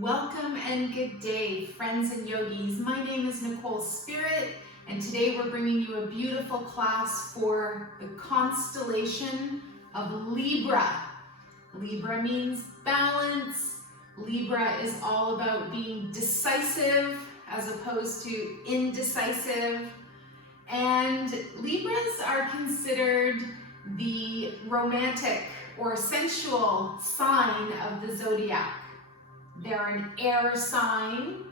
Welcome and good day, friends and yogis. My name is Nicole Spirit, and today we're bringing you a beautiful class for the constellation of Libra. Libra means balance. Libra is all about being decisive as opposed to indecisive. And Libras are considered the romantic or sensual sign of the zodiac. They're an air sign,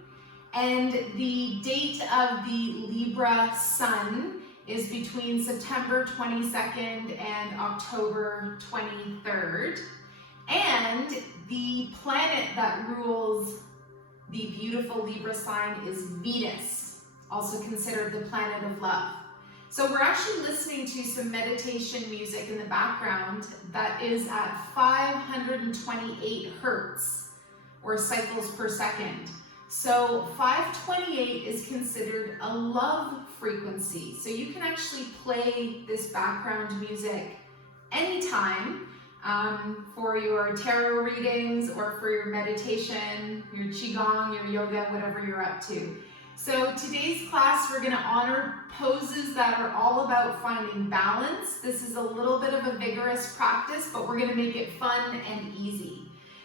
and the date of the Libra sun is between September 22nd and October 23rd. And the planet that rules the beautiful Libra sign is Venus, also considered the planet of love. So we're actually listening to some meditation music in the background that is at 528 hertz. Or cycles per second. So 528 is considered a love frequency. So you can actually play this background music anytime for your tarot readings or for your meditation, your qigong, your yoga, whatever you're up to. So today's class, we're gonna honor poses that are all about finding balance. This is a little bit of a vigorous practice, but we're gonna make it fun and easy.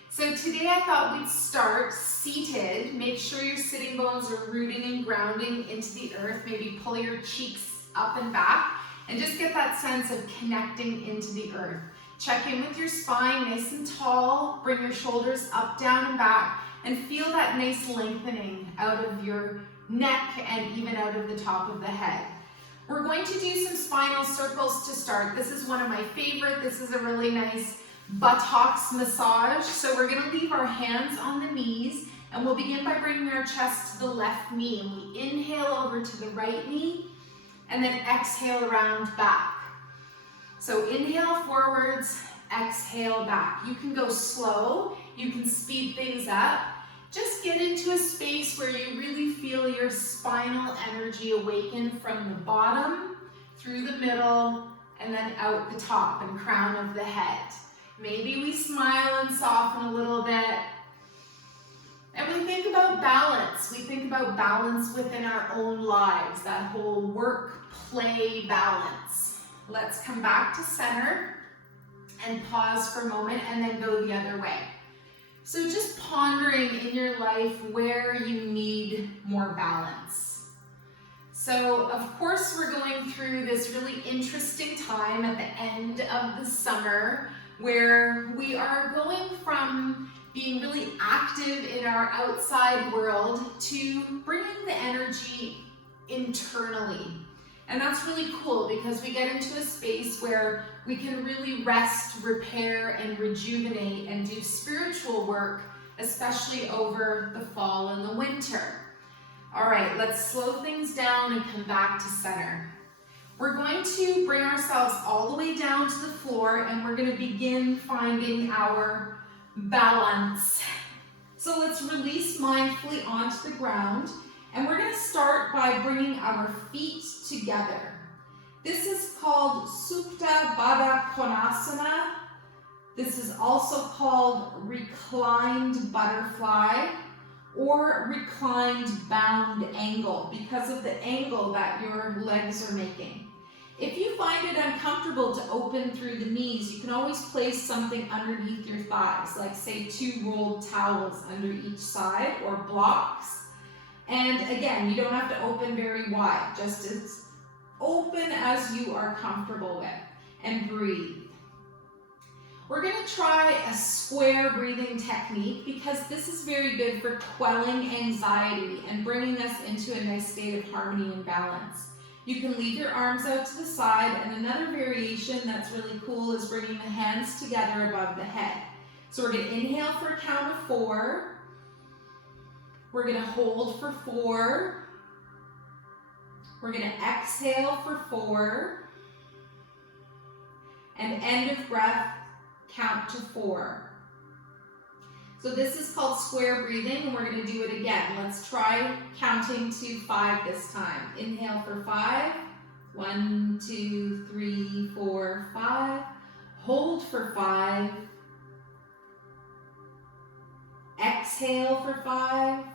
So today I thought we'd start seated. Make sure your sitting bones are rooting and grounding into the earth. Maybe pull your cheeks up and back and just get that sense of connecting into the earth. Check in with your spine, nice and tall. Bring your shoulders up, down, and back, and feel that nice lengthening out of your neck and even out of the top of the head. We're going to do some spinal circles to start. This is one of my favorite. This is a really nice buttocks massage. So we're going to leave our hands on the knees, and we'll begin by bringing our chest to the left knee. And we inhale over to the right knee and then exhale around back. So inhale forwards, exhale back. You can go slow, you can speed things up. Just get into a space where you really feel your spinal energy awaken from the bottom through the middle and then out the top and crown of the head. Maybe we smile and soften a little bit. And we think about balance. We think about balance within our own lives, that whole work-play balance. Let's come back to center and pause for a moment and then go the other way. So just pondering in your life where you need more balance. So of course we're going through this really interesting time at the end of the summer, where we are going from being really active in our outside world to bringing the energy internally. And that's really cool because we get into a space where we can really rest, repair, and rejuvenate and do spiritual work, especially over the fall and the winter. All right, let's slow things down and come back to center. We're going to bring ourselves all the way down to the floor, and we're going to begin finding our balance. So let's release mindfully onto the ground, and we're going to start by bringing our feet together. This is called Supta Baddha Konasana. This is also called reclined butterfly or reclined bound angle because of the angle that your legs are making. If you find it uncomfortable to open through the knees, you can always place something underneath your thighs, like say 2 rolled towels under each side or blocks. And again, you don't have to open very wide, just as open as you are comfortable with, and breathe. We're going to try a square breathing technique because this is very good for quelling anxiety and bringing us into a nice state of harmony and balance. You can leave your arms out to the side, and another variation that's really cool is bringing the hands together above the head. So we're going to inhale for a count of 4. We're going to hold for 4. We're going to exhale for 4. And end of breath, count to 4. So this is called square breathing, and we're going to do it again. Let's try counting to 5 this time. Inhale for 5. 1, 2, 3, 4, 5. Hold for 5. Exhale exhale for 5,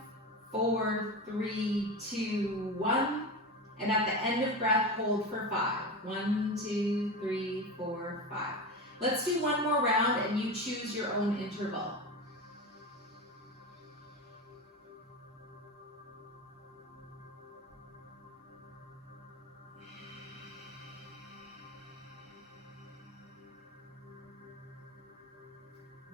4, 3, 2, 1. And at the end of breath, hold for 5. 1, 2, 3, 4, 5. Let's do one more round and you choose your own interval.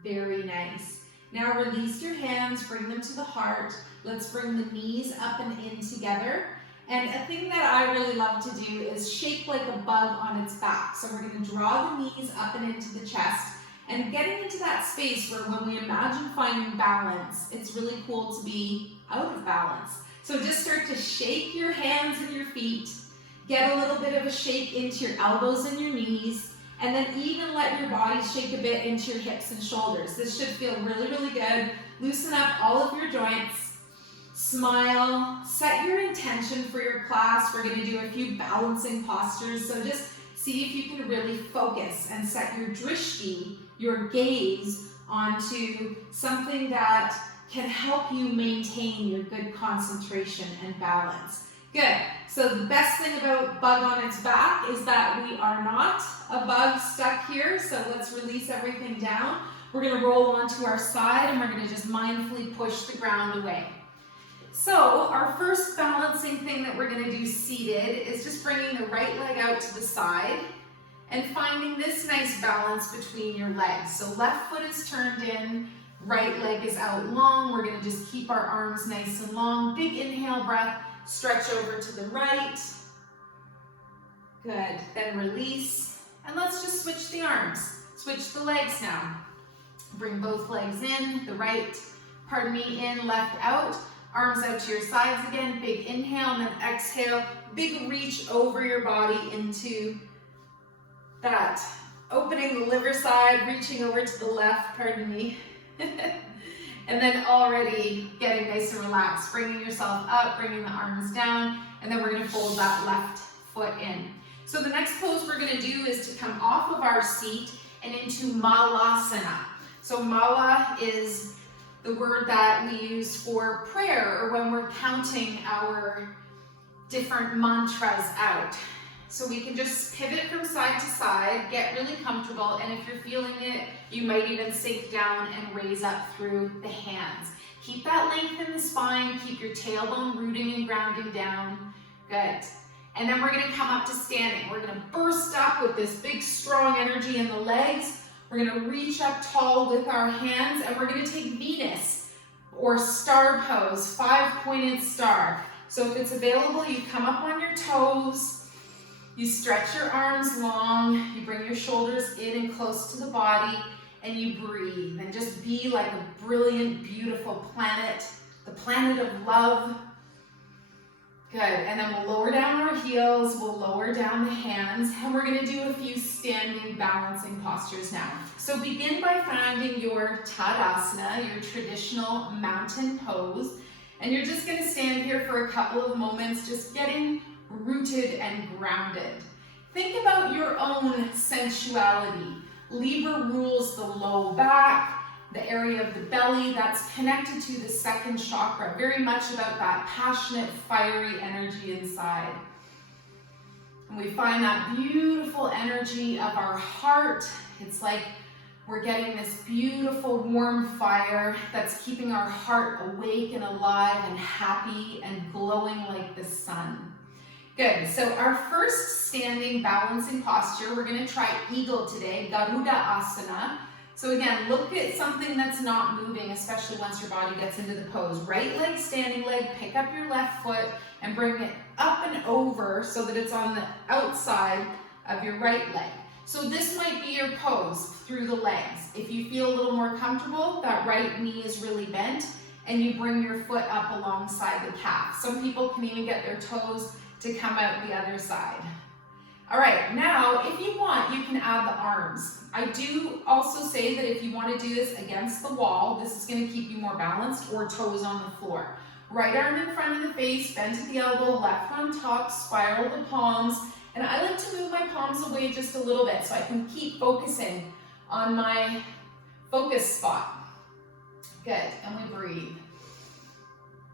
Very nice. Now release your hands, bring them to the heart. Let's bring the knees up and in together. And a thing that I really love to do is shake like a bug on its back. So we're going to draw the knees up and into the chest and getting into that space where when we imagine finding balance, it's really cool to be out of balance. So just start to shake your hands and your feet, get a little bit of a shake into your elbows and your knees, and then even let your body shake a bit into your hips and shoulders. This should feel really, really good. Loosen up all of your joints. Smile, set your intention for your class. We're going to do a few balancing postures, so just see if you can really focus and set your drishti, your gaze, onto something that can help you maintain your good concentration and balance. Good. So the best thing about bug on its back is that we are not a bug stuck here, so let's release everything down. We're going to roll onto our side and we're going to just mindfully push the ground away. So our first balancing thing that we're going to do seated is just bringing the right leg out to the side and finding this nice balance between your legs. So left foot is turned in, right leg is out long. We're going to just keep our arms nice and long. Big inhale breath, stretch over to the right. Good, then release. And let's just switch the arms. Switch the legs now. Bring both legs in, the right, in, left out. Arms out to your sides again, big inhale and then exhale, big reach over your body into that, opening the liver side, reaching over to the left, and then already getting nice and relaxed, bringing yourself up, bringing the arms down, and then we're going to fold that left foot in. So the next pose we're going to do is to come off of our seat and into malasana. So mala is the word that we use for prayer or when we're counting our different mantras out. So we can just pivot from side to side, get really comfortable, and if you're feeling it, you might even sink down and raise up through the hands. Keep that length in the spine, keep your tailbone rooting and grounding down. Good. And then we're going to come up to standing. We're going to burst up with this big strong energy in the legs. We're going to reach up tall with our hands, and we're going to take Venus or star pose, 5-pointed star. So if it's available, you come up on your toes, you stretch your arms long, you bring your shoulders in and close to the body, and you breathe. And just be like a brilliant, beautiful planet, the planet of love. Good, and then we'll lower down our heels, we'll lower down the hands, and we're going to do a few standing balancing postures now. So begin by finding your Tadasana, your traditional mountain pose, and you're just going to stand here for a couple of moments, just getting rooted and grounded. Think about your own sensuality. Libra rules the low back, the area of the belly that's connected to the second chakra, very much about that passionate, fiery energy inside. And we find that beautiful energy of our heart. It's like we're getting this beautiful warm fire that's keeping our heart awake and alive and happy and glowing like the sun. Good, so our first standing balancing posture, we're gonna try eagle today, Garuda Asana. So again, look at something that's not moving, especially once your body gets into the pose. Right leg, standing leg, pick up your left foot and bring it up and over so that it's on the outside of your right leg. So this might be your pose through the legs. If you feel a little more comfortable, that right knee is really bent and you bring your foot up alongside the calf. Some people can even get their toes to come out the other side. All right, now if you want, you can add the arms. I do also say that if you want to do this against the wall, this is going to keep you more balanced, or toes on the floor. Right arm in front of the face, bend at the elbow, left on top, spiral the palms. And I like to move my palms away just a little bit so I can keep focusing on my focus spot. Good, and we breathe.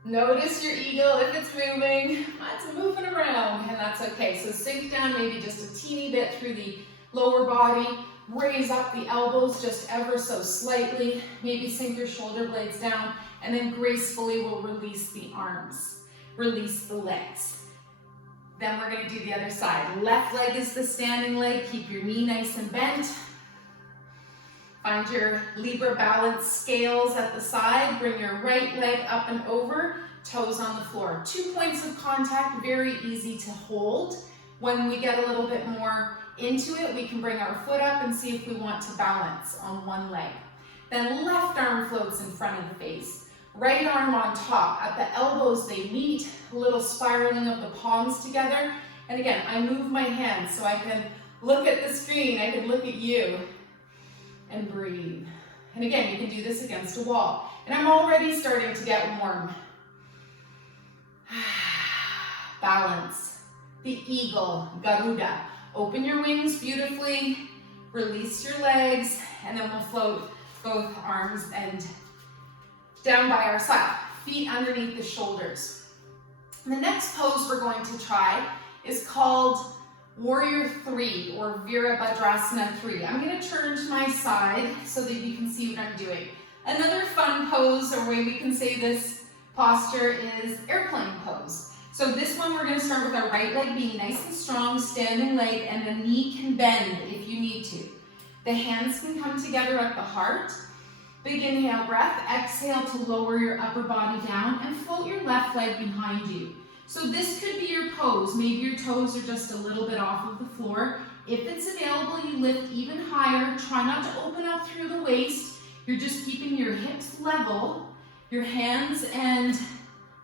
Notice your eagle if it's moving. It's moving around, and that's okay. So sink down maybe just a teeny bit through the lower body. Raise up the elbows just ever so slightly. Maybe sink your shoulder blades down, and then gracefully we'll release the arms. Release the legs. Then we're going to do the other side. Left leg is the standing leg. Keep your knee nice and bent. Find your Libra balance scales at the side. Bring your right leg up and over, toes on the floor. 2 points of contact, very easy to hold. When we get a little bit more into it, we can bring our foot up and see if we want to balance on one leg. Then left arm floats in front of the face. Right arm on top. At the elbows they meet, a little spiraling of the palms together. And again, I move my hands so I can look at the screen, I can look at you. And breathe. And again, you can do this against a wall. And I'm already starting to get warm. Balance. The eagle, Garuda. Open your wings beautifully. Release your legs. And then we'll float both arms and down by our side. Feet underneath the shoulders. The next pose we're going to try is called Warrior 3 or Virabhadrasana 3. I'm going to turn to my side so that you can see what I'm doing. Another fun pose, or way we can say this posture, is airplane pose. So this one we're going to start with our right leg being nice and strong, standing leg, and the knee can bend if you need to. The hands can come together at the heart. Big inhale breath, exhale to lower your upper body down and float your left leg behind you. So this could be your pose. Maybe your toes are just a little bit off of the floor. If it's available, you lift even higher. Try not to open up through the waist. You're just keeping your hips level. Your hands and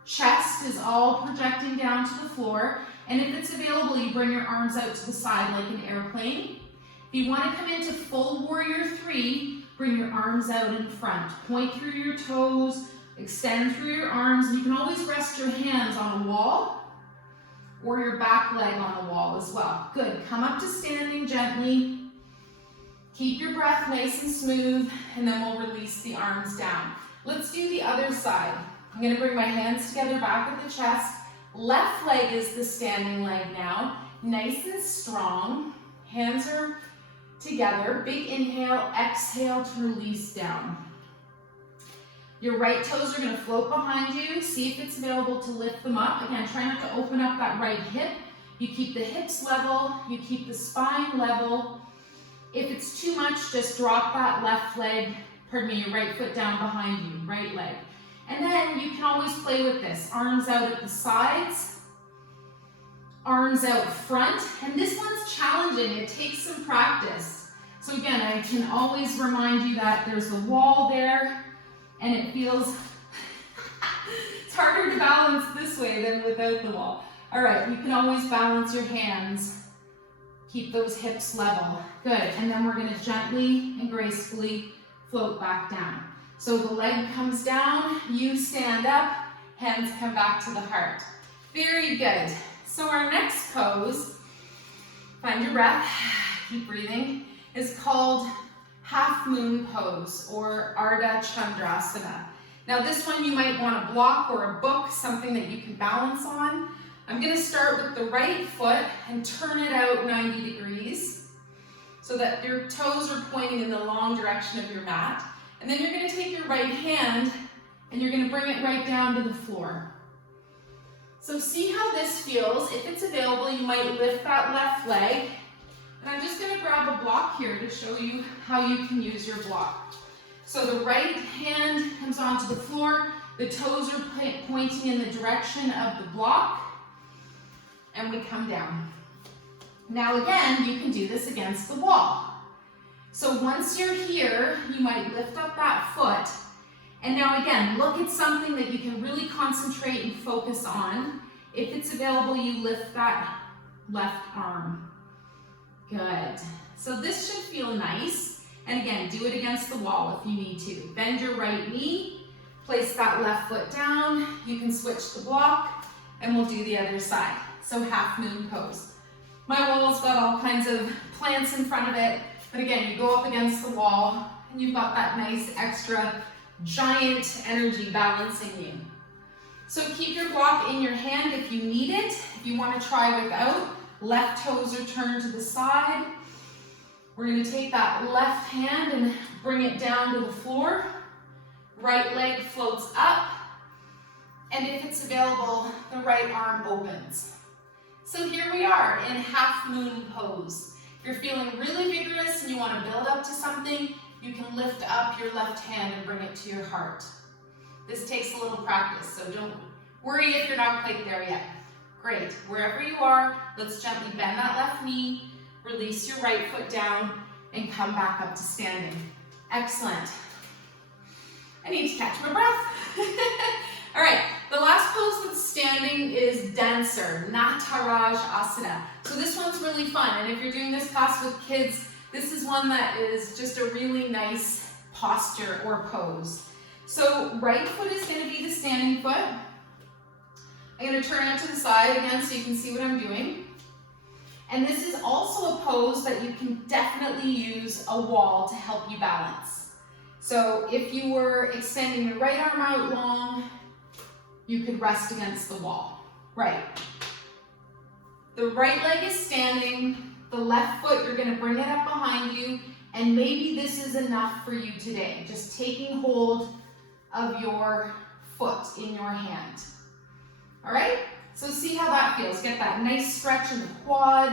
chest is all projecting down to the floor. And if it's available, you bring your arms out to the side like an airplane. If you want to come into full Warrior 3, bring your arms out in front. Point through your toes. Extend through your arms, and you can always rest your hands on a wall or your back leg on the wall as well. Good, come up to standing gently. Keep your breath nice and smooth, and then we'll release the arms down. Let's do the other side. I'm gonna bring my hands together back at the chest. Left leg is the standing leg now. Nice and strong. Hands are together. Big inhale, exhale to release down. Your right toes are going to float behind you. See if it's available to lift them up. Again, try not to open up that right hip. You keep the hips level. You keep the spine level. If it's too much, just drop that left leg, your right foot down behind you, right leg. And then you can always play with this. Arms out at the sides. Arms out front. And this one's challenging. It takes some practice. So again, I can always remind you that there's a wall there. And it feels, it's harder to balance this way than without the wall. All right, you can always balance your hands. Keep those hips level. Good, and then we're gonna gently and gracefully float back down. So the leg comes down, you stand up, hands come back to the heart. Very good. So our next pose, find your breath, keep breathing, is called Half Moon Pose or Ardha Chandrasana. Now this one you might want a block or a book, something that you can balance on. I'm going to start with the right foot and turn it out 90 degrees so that your toes are pointing in the long direction of your mat. And then you're going to take your right hand and you're going to bring it right down to the floor. So see how this feels. If it's available, you might lift that left leg. And I'm just going to grab a block here to show you how you can use your block. So the right hand comes onto the floor, the toes are pointing in the direction of the block, and we come down. Now again, you can do this against the wall. So once you're here, you might lift up that foot, and now again, look at something that you can really concentrate and focus on. If it's available, you lift that left arm. Good. So this should feel nice. And again, do it against the wall if you need to. Bend your right knee, place that left foot down. You can switch the block, and we'll do the other side. So half moon pose. My wall's got all kinds of plants in front of it, but again, you go up against the wall, and you've got that nice extra giant energy balancing you. So keep your block in your hand if you need it. If you want to try without, left toes are turned to the side. We're going to take that left hand and bring it down to the floor. Right leg floats up. And if it's available, the right arm opens. So here we are in half moon pose. If you're feeling really vigorous and you want to build up to something, you can lift up your left hand and bring it to your heart. This takes a little practice, so don't worry if you're not quite there yet. Great, wherever you are, let's gently bend that left knee, release your right foot down, and come back up to standing. Excellent. I need to catch my breath. All right, the last pose that's standing is dancer, Natarajasana. So this one's really fun, and if you're doing this class with kids, this is one that is just a really nice posture or pose. So right foot is going to be the standing foot. I'm going to turn it to the side again so you can see what I'm doing. And this is also a pose that you can definitely use a wall to help you balance. So if you were extending your right arm out long, you could rest against the wall. Right. The right leg is standing. The left foot, you're going to bring it up behind you. And maybe this is enough for you today. Just taking hold of your foot in your hand. All right? So see how that feels. Get that nice stretch in the quad.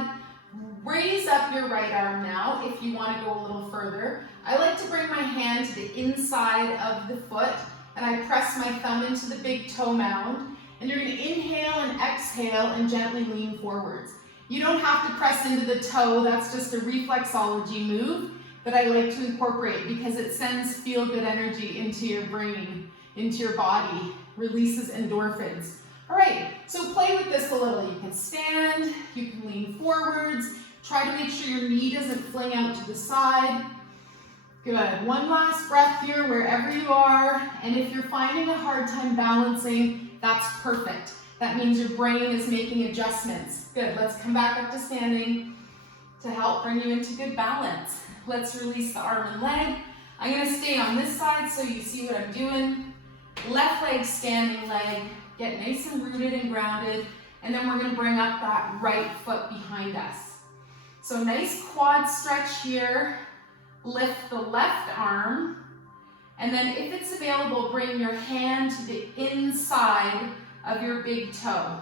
Raise up your right arm now if you want to go a little further. I like to bring my hand to the inside of the foot and I press my thumb into the big toe mound. And you're going to inhale and exhale and gently lean forwards. You don't have to press into the toe. That's just a reflexology move that I like to incorporate because it sends feel-good energy into your brain, into your body, releases endorphins. All right, so play with this a little. You can stand, you can lean forwards, try to make sure your knee doesn't fling out to the side. Good, one last breath here wherever you are, and if you're finding a hard time balancing, that's perfect. That means your brain is making adjustments. Good, let's come back up to standing to help bring you into good balance. Let's release the arm and leg. I'm gonna stay on this side so you see what I'm doing. Left leg, standing leg. Get nice and rooted and grounded, and then we're going to bring up that right foot behind us. So nice quad stretch here. Lift the left arm, and then if it's available, bring your hand to the inside of your big toe.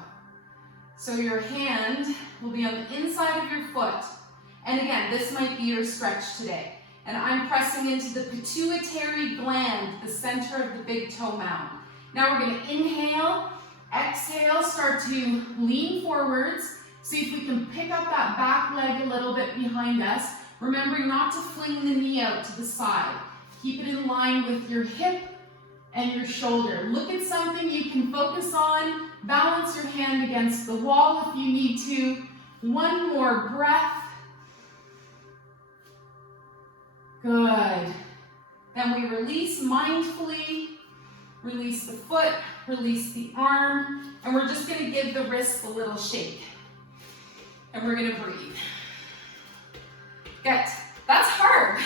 So your hand will be on the inside of your foot, and again, this might be your stretch today. And I'm pressing into the pituitary gland, the center of the big toe mound. Now we're going to inhale, exhale, start to lean forwards. See if we can pick up that back leg a little bit behind us. Remembering not to fling the knee out to the side. Keep it in line with your hip and your shoulder. Look at something you can focus on. Balance your hand against the wall if you need to. One more breath. Good. Then we release mindfully. Release the foot, release the arm, and we're just going to give the wrists a little shake. And we're going to breathe. Good. That's hard.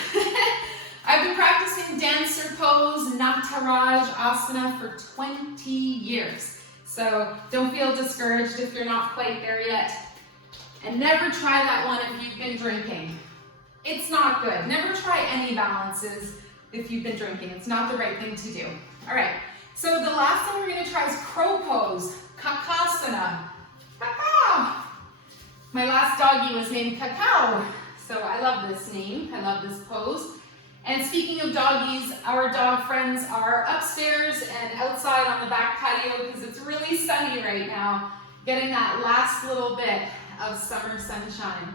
I've been practicing dancer pose, Natarajasana, for 20 years. So don't feel discouraged if you're not quite there yet. And never try that one if you've been drinking. It's not good. Never try any balances if you've been drinking. It's not the right thing to do. All right, so the last thing we're going to try is crow pose, Kakasana. Kakao. My last doggy was named Kakao, so I love this name. I love this pose. And speaking of doggies, our dog friends are upstairs and outside on the back patio because it's really sunny right now, getting that last little bit of summer sunshine.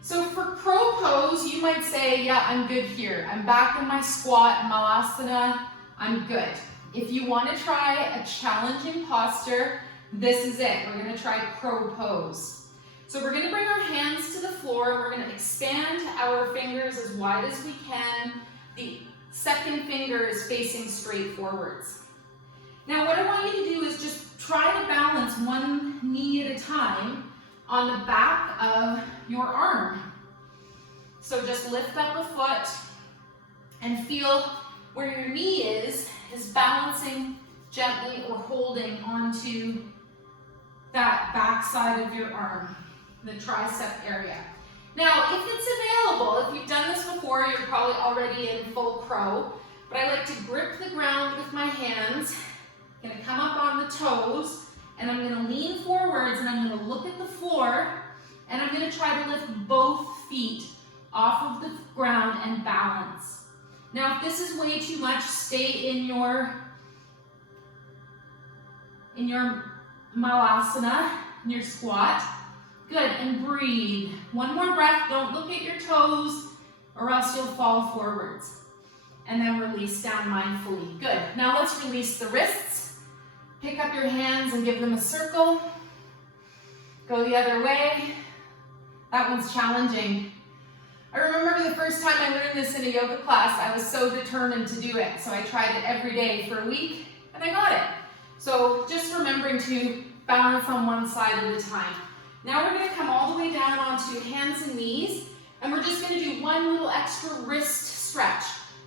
So for crow pose, you might say, yeah, I'm good here. I'm back in my squat, Malasana. I'm good. If you want to try a challenging posture, this is it. We're going to try crow pose. So we're going to bring our hands to the floor. We're going to expand our fingers as wide as we can. The second finger is facing straight forwards. Now what I want you to do is just try to balance one knee at a time on the back of your arm. So just lift up a foot and feel where your knee is is balancing gently or holding onto that back side of your arm, the tricep area. Now, if it's available, if you've done this before, you're probably already in full crow, but I like to grip the ground with my hands. I'm gonna come up on the toes, and I'm gonna lean forwards, and I'm gonna look at the floor, and I'm gonna try to lift both feet off of the ground and balance. Now, if this is way too much, stay in your malasana, in your squat. Good, and breathe. One more breath, don't look at your toes or else you'll fall forwards. And then release down mindfully. Good, now let's release the wrists. Pick up your hands and give them a circle. Go the other way. That one's challenging. I remember the first time I learned this in a yoga class, I was so determined to do it. So I tried it every day for a week and I got it. So just remembering to balance on one side at a time. Now we're going to come all the way down onto hands and knees, and we're just going to do one little extra wrist stretch.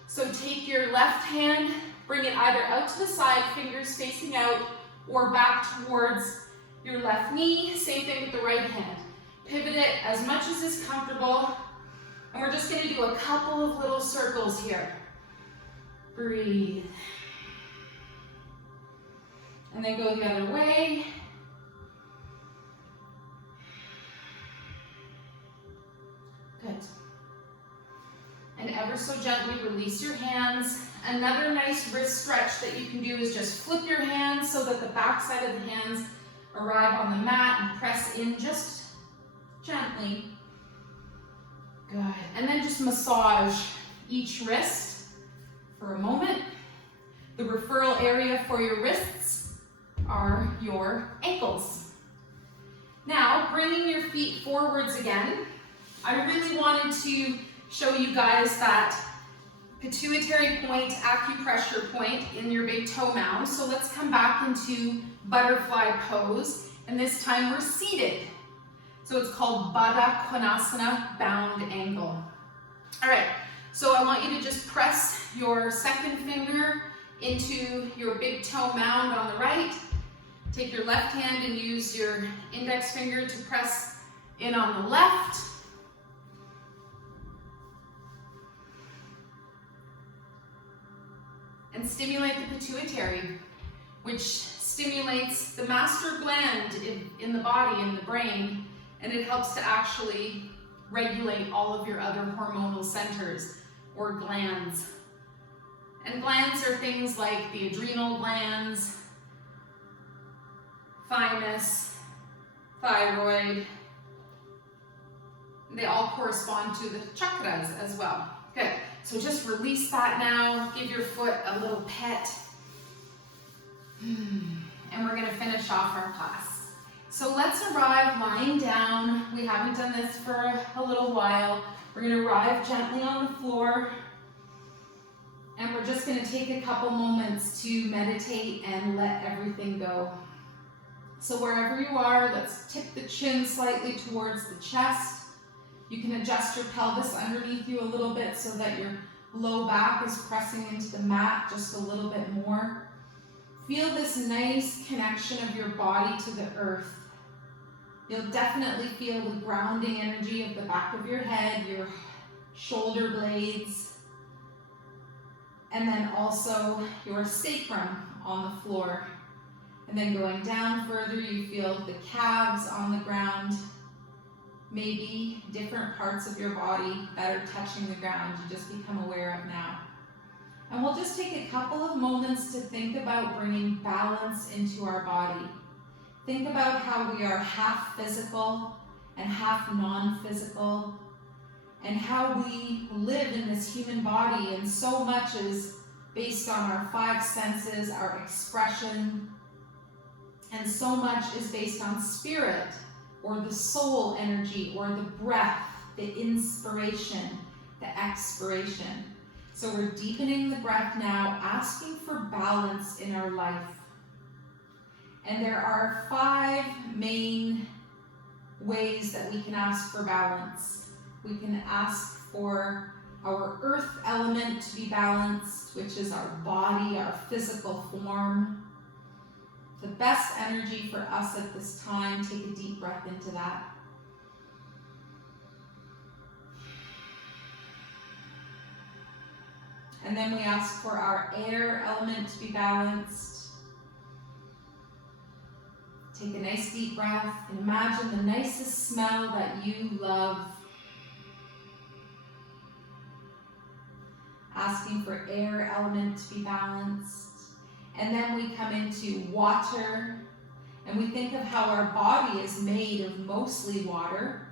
So take your left hand, bring it either out to the side, fingers facing out, or back towards your left knee. Same thing with the right hand. Pivot it as much as is comfortable, and we're just going to do a couple of little circles here. Breathe. And then go the other way. Good. And ever so gently release your hands. Another nice wrist stretch that you can do is just flip your hands so that the back side of the hands arrive on the mat and press in just gently. Good. And then just massage each wrist for a moment. The referral area for your wrists are your ankles. Now, bringing your feet forwards again, I really wanted to show you guys that pituitary point, acupressure point in your big toe mound. So let's come back into butterfly pose, and this time we're seated. So it's called Baddha Konasana, bound angle. All right, so I want you to just press your second finger into your big toe mound on the right. Take your left hand and use your index finger to press in on the left. And stimulate the pituitary, which stimulates the master gland in the body, in the brain, and it helps to actually regulate all of your other hormonal centers or glands. And glands are things like the adrenal glands, thymus, thyroid. They all correspond to the chakras as well. Good. So just release that now. Give your foot a little pet. And we're going to finish off our class. So let's arrive lying down. We haven't done this for a little while. We're going to arrive gently on the floor. And we're just going to take a couple moments to meditate and let everything go. So wherever you are, let's tip the chin slightly towards the chest. You can adjust your pelvis underneath you a little bit so that your low back is pressing into the mat just a little bit more. Feel this nice connection of your body to the earth. You'll definitely feel the grounding energy of the back of your head, your shoulder blades, and then also your sacrum on the floor. And then going down further, you feel the calves on the ground. Maybe different parts of your body that are touching the ground you just become aware of now. And we'll just take a couple of moments to think about bringing balance into our body. Think about how we are half physical and half non-physical, and how we live in this human body, and so much is based on our five senses, our expression, and so much is based on spirit, or the soul energy, or the breath, the inspiration, the expiration. So we're deepening the breath now, asking for balance in our life. And there are 5 main ways that we can ask for balance. We can ask for our earth element to be balanced, which is our body, our physical form. The best energy for us at this time, take a deep breath into that. And then we ask for our air element to be balanced. Take a nice deep breath and imagine the nicest smell that you love. Asking for air element to be balanced. And then we come into water, and we think of how our body is made of mostly water.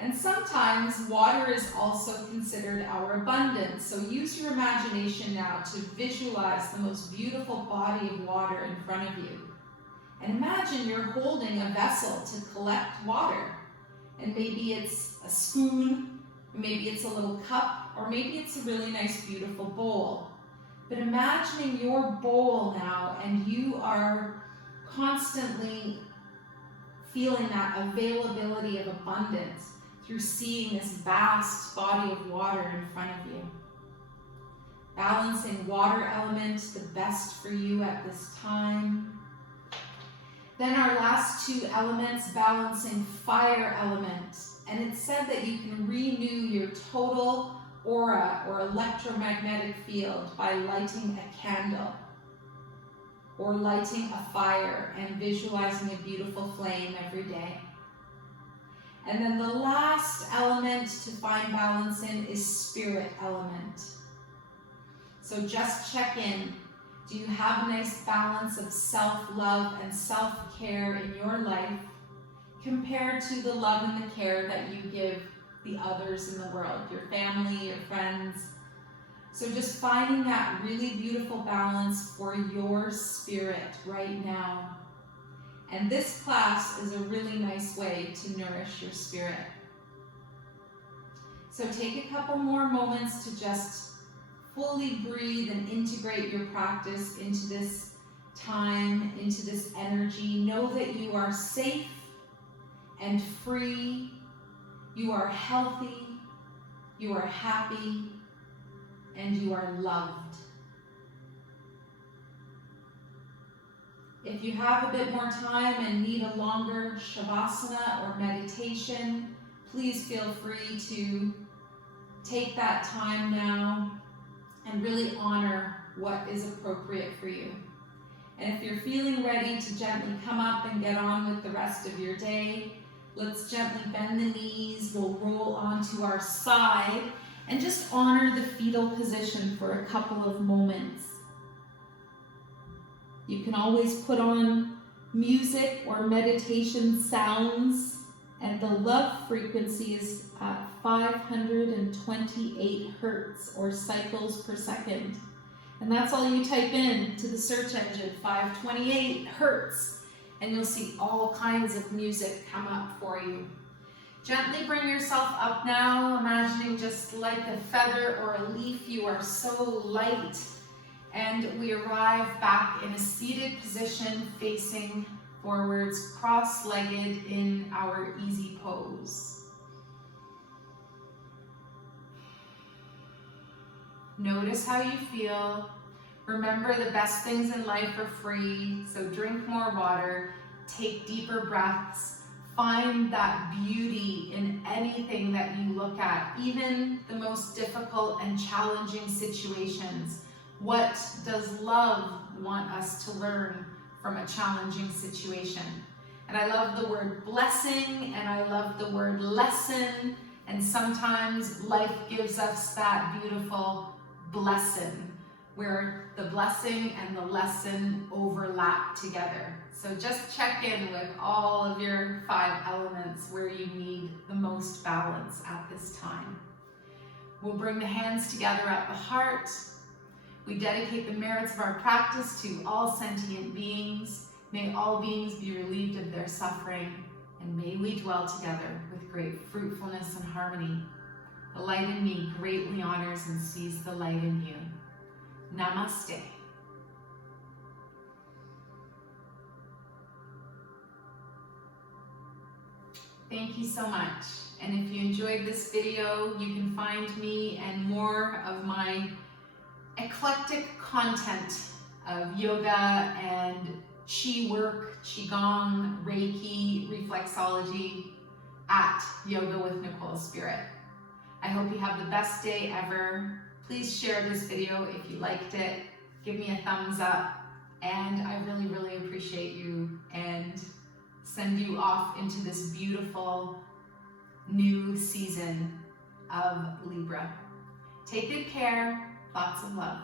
And sometimes water is also considered our abundance. So use your imagination now to visualize the most beautiful body of water in front of you. And imagine you're holding a vessel to collect water. And maybe it's a spoon, maybe it's a little cup, or maybe it's a really nice, beautiful bowl. But imagining your bowl now, and you are constantly feeling that availability of abundance through seeing this vast body of water in front of you. Balancing water element, the best for you at this time. Then our last two elements, balancing fire element. And it's said that you can renew your total aura or electromagnetic field by lighting a candle or lighting a fire and visualizing a beautiful flame every day. And then the last element to find balance in is spirit element. So just check in. Do you have a nice balance of self-love and self-care in your life compared to the love and the care that you give the others in the world, your family, your friends? So just finding that really beautiful balance for your spirit right now. And this class is a really nice way to nourish your spirit. So take a couple more moments to just fully breathe and integrate your practice into this time, into this energy. Know that you are safe and free. You are healthy, you are happy, and you are loved. If you have a bit more time and need a longer shavasana or meditation, please feel free to take that time now and really honor what is appropriate for you. And if you're feeling ready to gently come up and get on with the rest of your day, let's gently bend the knees. We'll roll onto our side and just honor the fetal position for a couple of moments. You can always put on music or meditation sounds, and the love frequency is at 528 hertz or cycles per second. And that's all you type in to the search engine, 528 hertz, and you'll see all kinds of music come up for you. Gently bring yourself up now, imagining just like a feather or a leaf, you are so light. And we arrive back in a seated position, facing forwards, cross-legged in our easy pose. Notice how you feel. Remember, the best things in life are free, so drink more water, take deeper breaths, find that beauty in anything that you look at, even the most difficult and challenging situations. What does love want us to learn from a challenging situation? And I love the word blessing, and I love the word lesson, and sometimes life gives us that beautiful blessing, where the blessing and the lesson overlap together. So just check in with all of your 5 elements where you need the most balance at this time. We'll bring the hands together at the heart. We dedicate the merits of our practice to all sentient beings. May all beings be relieved of their suffering, and may we dwell together with great fruitfulness and harmony. The light in me greatly honors and sees the light in you. Namaste. Thank you so much. And if you enjoyed this video, you can find me and more of my eclectic content of yoga and chi work, qigong, reiki, reflexology at Yoga with Nicole Spirit. I hope you have the best day ever. Please share this video if you liked it. Give me a thumbs up. And I really, really appreciate you and send you off into this beautiful new season of Libra. Take good care. Lots of love.